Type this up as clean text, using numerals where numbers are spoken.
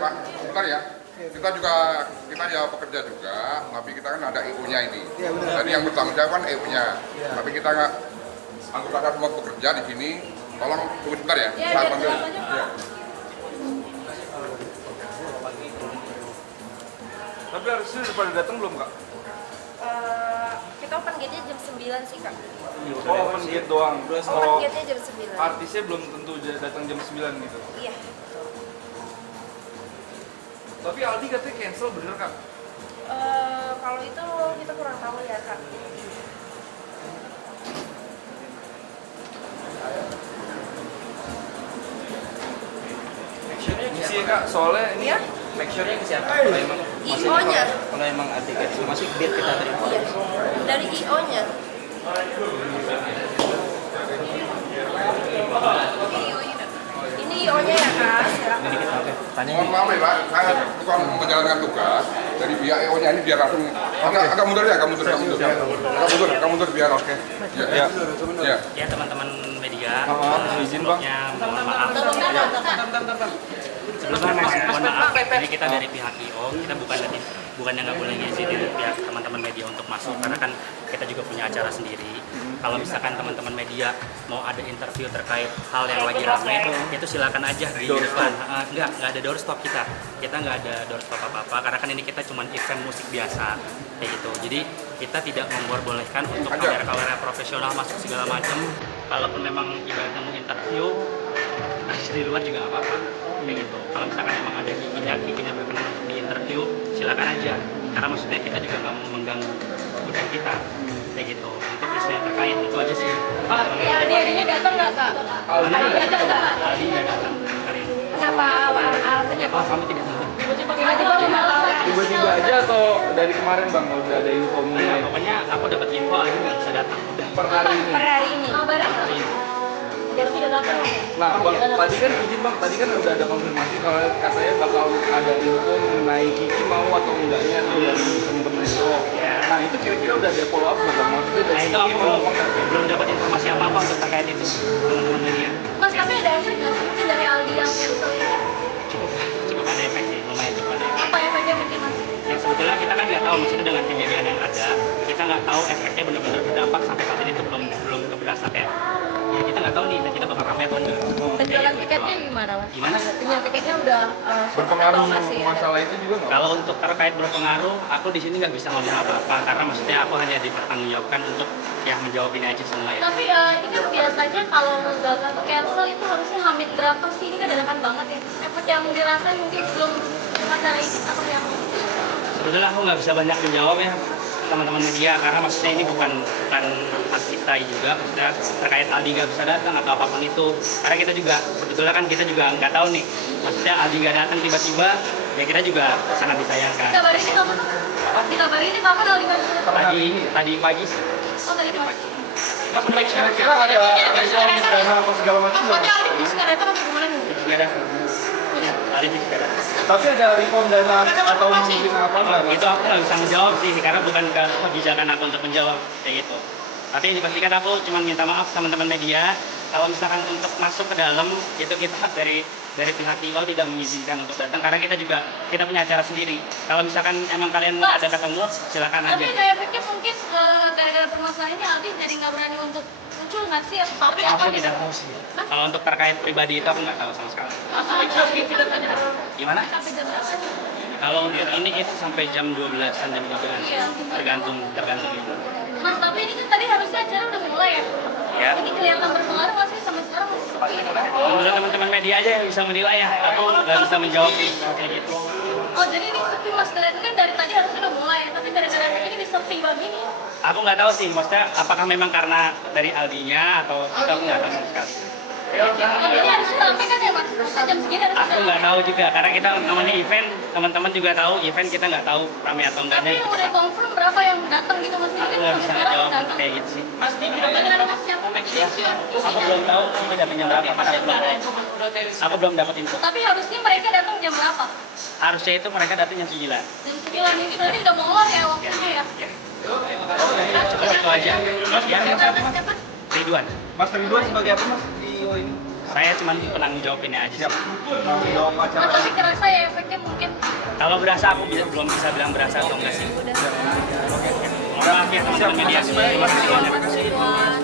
Pak, sebentar ya. Kita ya pekerja juga, tapi kita kan ada EU-nya ini. Iya, benar. Jadi yang bertanggung jawab kan EU-nya. Iya. Tapi kita nggak, anggota semua bekerja di sini. Tolong tunggu sebentar ya. Iya, Saya iya, panggil. silakan aja, Pak. Iya. Tapi harusnya udah pada datang belum, Kak? Kita open gate-nya jam 9 sih, Kak. Oh, open gate doang. Open Oh, gate-nya jam 9. artisnya belum tentu datang jam 9 gitu. Iya. Tapi Aldi katanya cancel, bener, Kak? Kalau itu kita kurang tahu ya, Kak. Isi ya, Kak, soalnya ini Iya? Make sure-nya ke siapa? Kalau emang IO-nya. kalau emang tiket masih biar kita terima. Iya. Dari IO-nya. Ini IO-nya ya, Kak. Silakan. Oke. Tanya Mohon maaf ya Pak, saya bukan menjalankan tugas dari pihak EO-nya ini biar langsung agak mundur ya, agak mundur biar oke. Ya. Ya teman-teman media, izin, Bang. sebelumnya mohon maaf. Sebelumnya mohon maaf. Ini kita dari pihak IO, kita bukannya nggak boleh ngizinin pihak teman-teman media untuk masuk, karena kan kita juga punya acara sendiri. Kalau misalkan teman-teman media mau ada interview terkait hal yang lagi ramai, itu silakan aja di depan. Nggak ada doorstop kita nggak ada doorstop apa-apa, karena kan ini kita cuma event musik biasa kayak gitu. Jadi kita tidak membolehkan untuk kamera-kamera profesional masuk segala macam. Kalaupun memang ibaratnya mau interview di luar juga nggak apa-apa kayak gitu. Kalau misalkan emang ada giginya berkenan untuk di interview, silakan aja, karena maksudnya kita juga nggak mau mengganggu budaya kita kayak gitu. Untuk isu yang terkait itu aja sih. Adik-adiknya datang nggak, Kak? Aldi nggak datang hari ini. Kenapa alasannya? Oh, kamu tidak tahu. Tiba-tiba aja atau dari kemarin, Bang, udah ada info Nah, mengenai pokoknya aku dapat info Aldi nggak bisa datang. Udah. per hari ini? Per hari ini. Hari ini. Baru tidak datang. Nah, Bang, tadi kan izin, Bang, tadi kan udah ada konfirmasi kalau katanya bakal ada info mengenai Kiki mau atau enggaknya dari teman-teman itu. Nah, itu kira-kira udah ada follow up nggak, Bang? Maksudnya Nah dari itu Kiki aku mau apa? belum dapat informasi apa-apa untuk terkait itu teman-teman media. Mas, tapi ada efek nggak sih mungkin dari Aldi yang cancel? Cukup ada efek sih, lumayan cukup ada efek. Apa efeknya mungkin, Mas? Ya sebetulnya kita kan nggak tahu, maksudnya dengan kejadian yang ada, kita nggak tahu efeknya benar-benar berdampak sampai saat ini itu belum keberasa ya. Ya kita nggak tahu nih, kita bakal ramai atau enggak. Penjualan tiketnya gimana, Mas? Gimana? Penjualan tiketnya udah Berpengaruh masih ada? masalah itu juga nggak? Kalau untuk terkait berpengaruh, aku di sini nggak bisa ngomong apa-apa karena maksudnya aku hanya dipertanggungjawabkan untuk ya menjawab ini aja semua ya. Tapi ini kan biasanya kalau gagal cancel itu harusnya hamil berapa sih? Ini kan dadakan banget ya. Efek yang dirasain mungkin belum acara ini atau yang Sebetulnya aku nggak bisa banyak menjawab ya teman-teman media karena maksudnya ini bukan hak kita juga, maksudnya terkait Aldi nggak bisa datang atau apapun itu, karena kita juga sebetulnya kan kita juga nggak tahu nih, maksudnya Aldi nggak datang tiba-tiba ya kita juga sangat disayangkan. dikabarin ini kapan? Dikabarin ini kapan Aldi nggak bisa datang? Tadi pagi sih. Oh, tadi pagi. Kira-kira ada soal dana apa segala macam nggak? Pokoknya Aldi bisa datang atau gimana nih? Nggak ada. Aldi juga ada. Tapi ada reform dana atau mungkin apa nggak? Itu aku nggak bisa menjawab sih karena bukan kebijakan aku untuk menjawab kayak gitu. Tapi yang dipastikan aku cuma minta maaf teman-teman media kalau misalkan untuk masuk ke dalam itu kita dari pihak IO tidak mengizinkan untuk datang karena kita punya acara sendiri. Kalau misalkan emang kalian ada ketemu silakan aja. Tapi ada efeknya mungkin gara-gara permasalahan ini Aldi jadi nggak berani untuk muncul nggak sih? Tapi apa Aku tidak tahu sih. Kalau untuk terkait pribadi itu aku nggak tahu sama sekali. Gimana? Sampai jam berapa? Kalau untuk ini itu sampai jam 12-an jam 3-an. Tergantung itu. Mas, tapi ini kan tadi harusnya acara udah mulai ya? Ya. Ini kelihatan berpengaruh nggak sih sampai sekarang masih seperti ini? Menurut teman-teman media aja yang bisa menilai ya. Aku nggak bisa menjawab kayak gitu. Oh, jadi ini sepi Mas kelihatan kan dari tadi harusnya udah mulai, tapi gara-gara ini bisa sepi begini. Aku nggak tahu sih, maksudnya apakah memang karena dari Aldinya atau itu aku nggak tahu sama sekali. Ini harusnya rame kan ya Mas? Masa jam segini harusnya Aku nggak tahu juga, karena kita namanya event, teman-teman juga tahu event kita nggak tahu ramai atau Tapi enggaknya. yang udah confirm berapa yang datang gitu Mas? Aku nggak bisa jawab kayak gitu sih. Mas, ini dengan Mas siapa? Aku belum tahu itu datangnya berapa, aku belum dapat info. Tapi harusnya mereka datang jam berapa? Harusnya itu mereka datang jam 9. Jam 9 ini berarti udah molor ya waktunya ya? Cukup itu aja. Mas, ya, Siapa? Ridwan. Mas Ridwan sebagai apa, Mas, di IO ini? Saya cuma penanggung jawab ini aja. Siap. Tanggung jawab Mas, acara. tapi kerasa ya efeknya berasa, aku belum bisa bilang berasa atau enggak sih. Udah. Mohon maaf ya teman-teman media. Terima kasih.